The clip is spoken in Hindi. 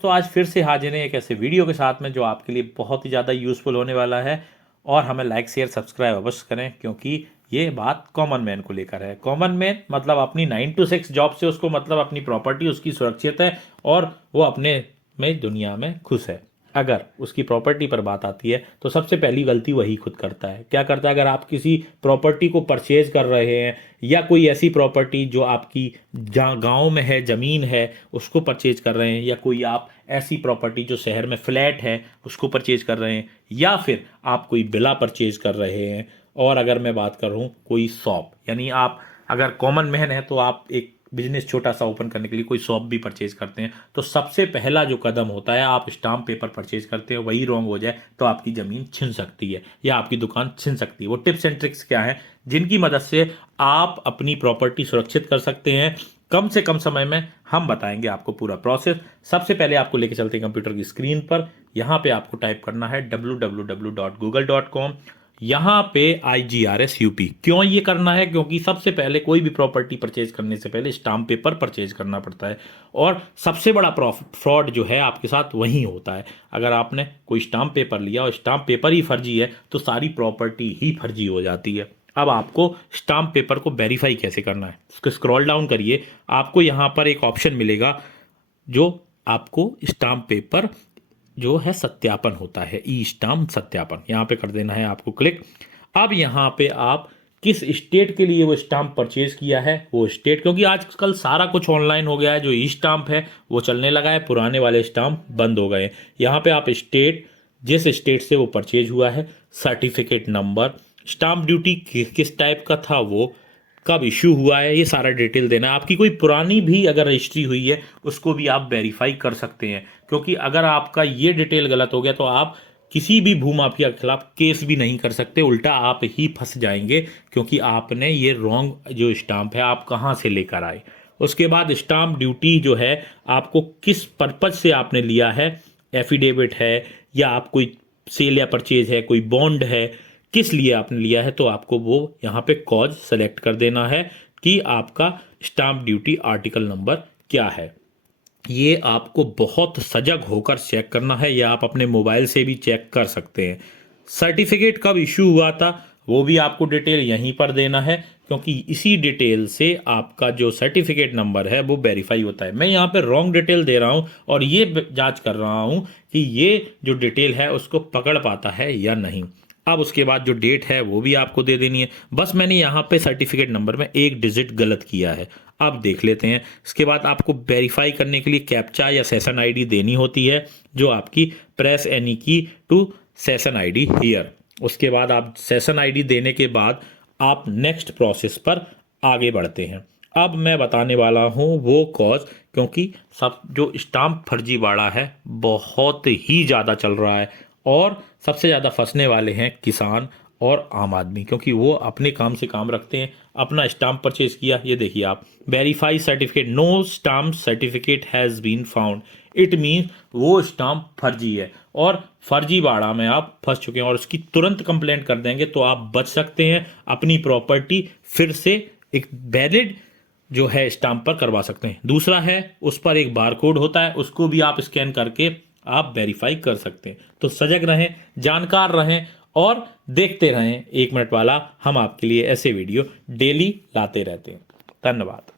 दोस्तों आज फिर से हाजिर हैं एक ऐसे वीडियो के साथ में जो आपके लिए बहुत ही ज़्यादा यूज़फुल होने वाला है। और हमें लाइक शेयर सब्सक्राइब अवश्य करें, क्योंकि ये बात कॉमन मैन को लेकर है। कॉमन मैन मतलब अपनी 9 to 6 जॉब से उसको मतलब अपनी प्रॉपर्टी उसकी सुरक्षित है और वो अपने में दुनिया में खुश है। अगर उसकी प्रॉपर्टी पर बात आती है तो सबसे पहली गलती वही खुद करता है। क्या करता है? अगर आप किसी प्रॉपर्टी को परचेज कर रहे हैं या कोई ऐसी प्रॉपर्टी जो आपकी जहाँ गांव में है, ज़मीन है, उसको परचेज कर रहे हैं, या कोई आप ऐसी प्रॉपर्टी जो शहर में फ्लैट है उसको परचेज कर रहे हैं, या फिर आप कोई विला परचेज कर रहे हैं, और अगर मैं बात करूं कोई शॉप, यानी आप अगर कॉमन मैन है तो आप एक बिजनेस छोटा सा ओपन करने के लिए कोई शॉप भी परचेज करते हैं, तो सबसे पहला जो कदम होता है आप स्टाम्प पेपर परचेज करते हैं। वही रॉन्ग हो जाए तो आपकी ज़मीन छिन सकती है या आपकी दुकान छिन सकती है। वो टिप्स एंड ट्रिक्स क्या हैं जिनकी मदद से आप अपनी प्रॉपर्टी सुरक्षित कर सकते हैं कम से कम समय में, हम बताएंगे आपको पूरा प्रोसेस। सबसे पहले आपको लेके चलते हैं कंप्यूटर की स्क्रीन पर। यहाँ पे आपको टाइप करना है www.google.com। यहाँ पे IGRSUP। क्यों ये करना है? क्योंकि सबसे पहले कोई भी प्रॉपर्टी परचेज करने से पहले स्टाम्प पेपर परचेज करना पड़ता है, और सबसे बड़ा फ्रॉड जो है आपके साथ वही होता है। अगर आपने कोई स्टाम्प पेपर लिया और स्टाम्प पेपर ही फर्जी है तो सारी प्रॉपर्टी ही फर्जी हो जाती है। अब आपको स्टाम्प पेपर को वेरीफाई कैसे करना है, उसको स्क्रॉल डाउन करिए, आपको यहाँ पर एक ऑप्शन मिलेगा जो आपको स्टाम्प पेपर जो है सत्यापन होता है, ई स्टाम्प सत्यापन। यहाँ पे कर देना है आपको क्लिक। अब यहाँ पे आप किस स्टेट के लिए वो स्टाम्प परचेज किया है वो स्टेट, क्योंकि आजकल सारा कुछ ऑनलाइन हो गया है, जो ई स्टाम्प है वो चलने लगा है, पुराने वाले स्टाम्प बंद हो गए। यहाँ पे आप स्टेट, जिस स्टेट से वो परचेज हुआ है, सर्टिफिकेट नंबर, स्टाम्प ड्यूटी किस टाइप का था, वो कब इशू हुआ है, ये सारा डिटेल देना है। आपकी कोई पुरानी भी अगर रजिस्ट्री हुई है उसको भी आप वेरीफाई कर सकते हैं, क्योंकि अगर आपका ये डिटेल गलत हो गया तो आप किसी भी भूमाफिया के खिलाफ केस भी नहीं कर सकते, उल्टा आप ही फंस जाएंगे, क्योंकि आपने ये रॉन्ग जो स्टाम्प है आप कहाँ से लेकर आए। उसके बाद स्टाम्प ड्यूटी जो है आपको किस पर्पज से आपने लिया है, एफिडेविट है या आप कोई सेल या परचेज है, कोई बॉन्ड है, किस लिए आपने लिया है, तो आपको वो यहाँ पे कॉज सेलेक्ट कर देना है कि आपका स्टाम्प ड्यूटी आर्टिकल नंबर क्या है। ये आपको बहुत सजग होकर चेक करना है, या आप अपने मोबाइल से भी चेक कर सकते हैं। सर्टिफिकेट कब इशू हुआ था वो भी आपको डिटेल यहीं पर देना है, क्योंकि इसी डिटेल से आपका जो सर्टिफिकेट नंबर है वो वेरीफाई होता है। मैं यहाँ पे रॉन्ग डिटेल दे रहा हूँ और ये जांच कर रहा हूँ कि ये जो डिटेल है उसको पकड़ पाता है या नहीं। अब उसके बाद जो डेट है वो भी आपको दे देनी है। बस मैंने यहाँ पे सर्टिफिकेट नंबर में एक डिजिट गलत किया है। अब देख लेते हैं। इसके बाद आपको वेरीफाई करने के लिए कैप्चा या सेशन आईडी देनी होती है, जो आपकी प्रेस एनी की टू सेशन आईडी हियर। उसके बाद आप सेशन आईडी देने के बाद आप नेक्स्ट प्रोसेस पर आगे बढ़ते हैं। अब मैं बताने वाला हूँ वो कॉज, क्योंकि सब जो स्टाम्प फर्जीवाड़ा है बहुत ही ज़्यादा चल रहा है, और सबसे ज़्यादा फंसने वाले हैं किसान और आम आदमी, क्योंकि वो अपने काम से काम रखते हैं। अपना स्टाम्प परचेज किया, ये देखिए आप, verify certificate, no stamp certificate has been found, it mean वो स्टाम्प फर्जी है और फर्जीवाड़ा में आप फंस चुके हैं, और उसकी तुरंत कंप्लेंट कर देंगे तो आप बच सकते हैं, अपनी प्रॉपर्टी फिर से एक वैलिड जो है स्टाम्प पर करवा सकते हैं। दूसरा है, उस पर एक बारकोड होता है, उसको भी आप स्कैन करके आप वेरीफाई कर सकते हैं। तो सजग रहें, जानकार रहें और देखते रहें 1 मिनट वाला। हम आपके लिए ऐसे वीडियो डेली लाते रहते हैं। धन्यवाद।